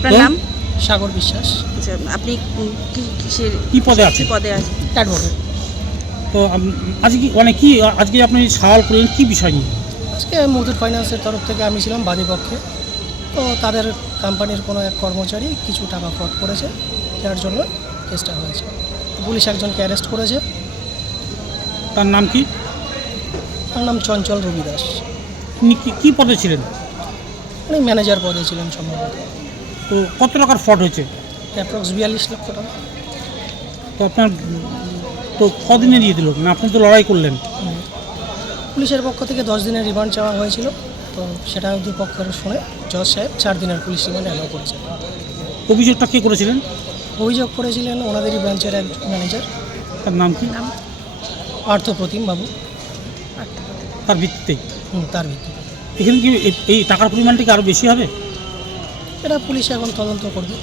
আপনার নাম? সাগর বিশ্বাস। আচ্ছা, আপনি কি পদে আছেন? অ্যাডভোকেট। তো আজকে আজকে আপনি সওয়াল করলেন কি বিষয় নিয়ে? আজকে মুথুট ফাইন্যান্সের তরফ থেকে আমি ছিলাম বাদীপক্ষে। তো তাদের কোম্পানির কোনো এক কর্মচারী কিছু টাকা ফ্রড করেছে, যার জন্য কেসটা হয়েছে। পুলিশ একজনকে অ্যারেস্ট করেছে। তার নাম কি? তার নাম চঞ্চল রবি দাস। উনি কি পদে ছিলেন? উনি ম্যানেজার পদে ছিলেন সম্ভবত। তো কত টাকার ফ্রড হয়েছে? অ্যাপ্রক্স 42 লক্ষ টাকা। তো আপনার তো কদিনে দিয়ে দিল না? আপনি তো লড়াই করলেন। পুলিশের পক্ষ থেকে 10 দিনের রিমান্ড চাওয়া হয়েছিল, তো সেটা দুপক্ষের শুনে জজ সাহেব 4 দিনের পুলিশ রিমান্ড অ্যালাউ করেছেন। অভিযোগটা কে করেছিলেন? অভিযোগ করেছিলেন ওনাদেরই ব্রাঞ্চের এক ম্যানেজার। তার নাম কি? পার্থপ্রতিম বাবু। তার ভিত্তিতেই তার ভিত্তিতে এখানে কি এই টাকার পরিমাণটা কি আরও বেশি হবে? এটা পুলিশ এখন তদন্ত করবে।